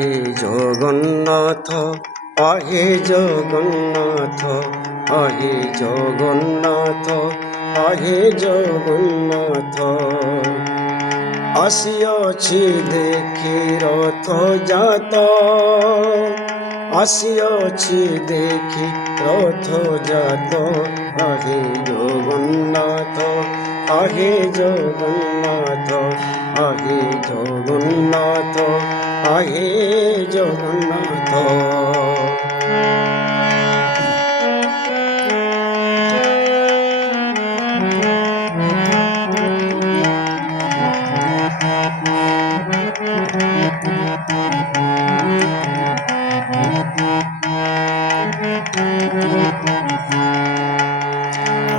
আহে জগন্নাথ আহে জগন্নাথ আহে জগন্নাথ আহে জগন্নাথ আসিয়াছি দেখি রথ জাত আসিয়াছি দেখি রথ জাত আহে জগন্নাথ আহে জগন্নাথ আহে জগন্নাথ আহে জগন্নাথ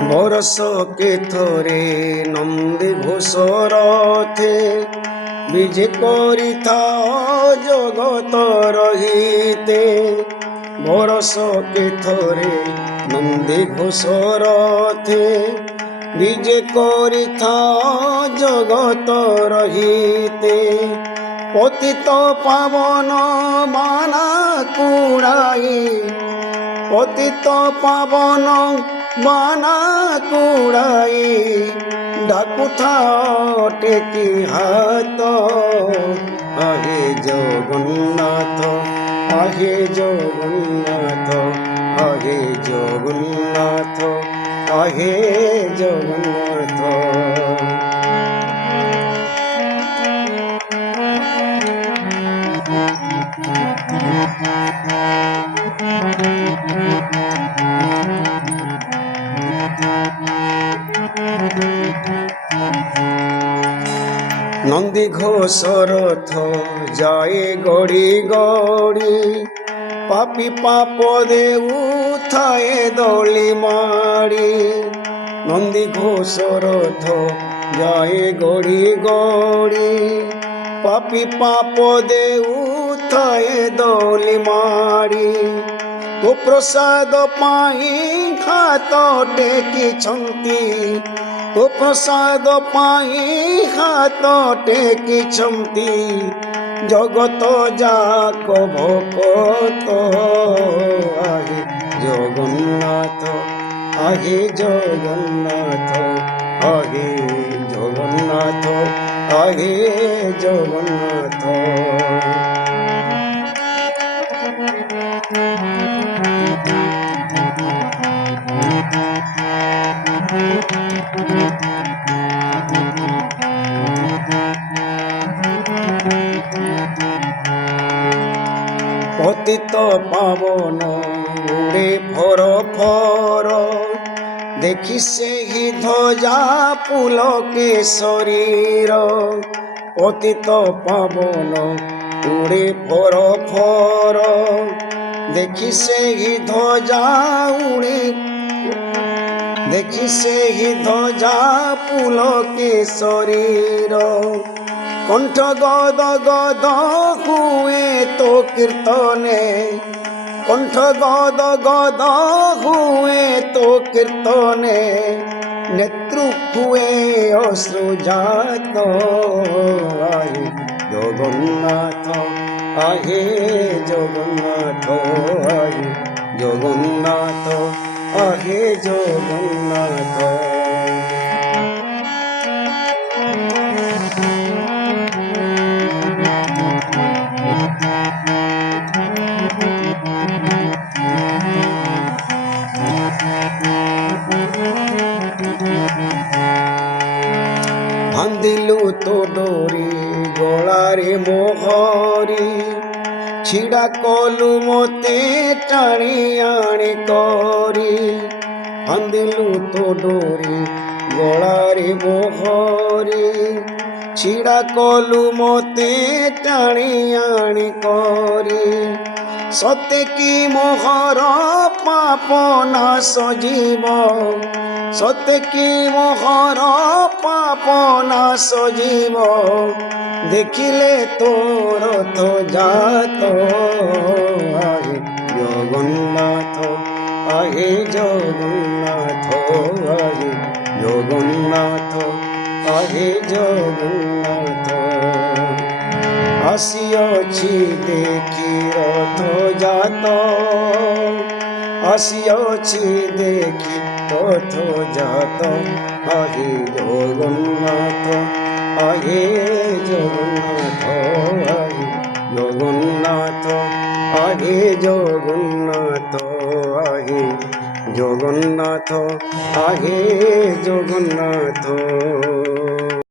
বরষকে থরে নন্দী ঘোষ রথে বিজে করিথাও জগত রহিতে বরষকে থরে নন্দী ঘোষ রথে বিজে করিথাও জগত রহিতে পতিত পাবন বানা কুড়াই পতিত পাবন বানা কুড়াই ডাকুথাও টেকি হাত আহে জগন্নাথ আহে জগন্নাথ আহে জগন্নাথ আহে জগন্নাথ নন্দী ঘোষ রথ যায় গড়ি গড়ি পাপি পাপ দেউ থায়ে দলি মারি নন্দী ঘোষ রথ যায় গড়ি গড়ি পাপি পাপ দেউ থায়ে দলি মারি তো প্রসাদ পাই হাত টেকিছন্তি তো প্রসাদ পাই হাত টেকিছন্তি জগত যাক ভকত আহে জগন্নাথ আহে জগন্নাথ আহে জগন্নাথ আহে জগন্নাথ পতিত পাবন উড়ে ফর ফর দেখি সেই ধ্বজা পুলকে শরীর পতিত পাবন উড়ে ফর ফর দেখি সেই ধ্বজা উড়ে দেখি সেই ধ্বজা পুলকে শরীর কণ্ঠ গদ গদ হুয়ে তো কীর্তনে কণ্ঠ গদ গদ হুয়ে তো কীর্তনে নেত্রু হুয়ে অশ্রুজাত আহে জগন্নাথ আহে জগন্নাথ আহে জগন্নাথ আহে জগন্নাথ বান্ধিলু তো ডোরি গলারে মোহরি ছিড়া কলু মতে টাଣି আଣି କରି বান্ধিলু তো ডোরি গলারে মোহরি ছিড়া কলু মতে টাଣି আଣି କରି সতে কি মোহর পাপ নাশ জীব সতে কি মোহর পাপ নাশ জীব দেখিলে তোর তো জাত আহে জগন্নাথ আহে জগন্নাথ আহে জগন্নাথ আহে জগন্নাথ আসিଅছি দেখি রথ যাত, আসিଅছি দেখি রথ যাত, আহে জগন্নাথ, আহে জগন্নাথ, আহে জগন্নাথ, আহে জগন্নাথ, আহে জগন্নাথ, আহে জগন্নাথ।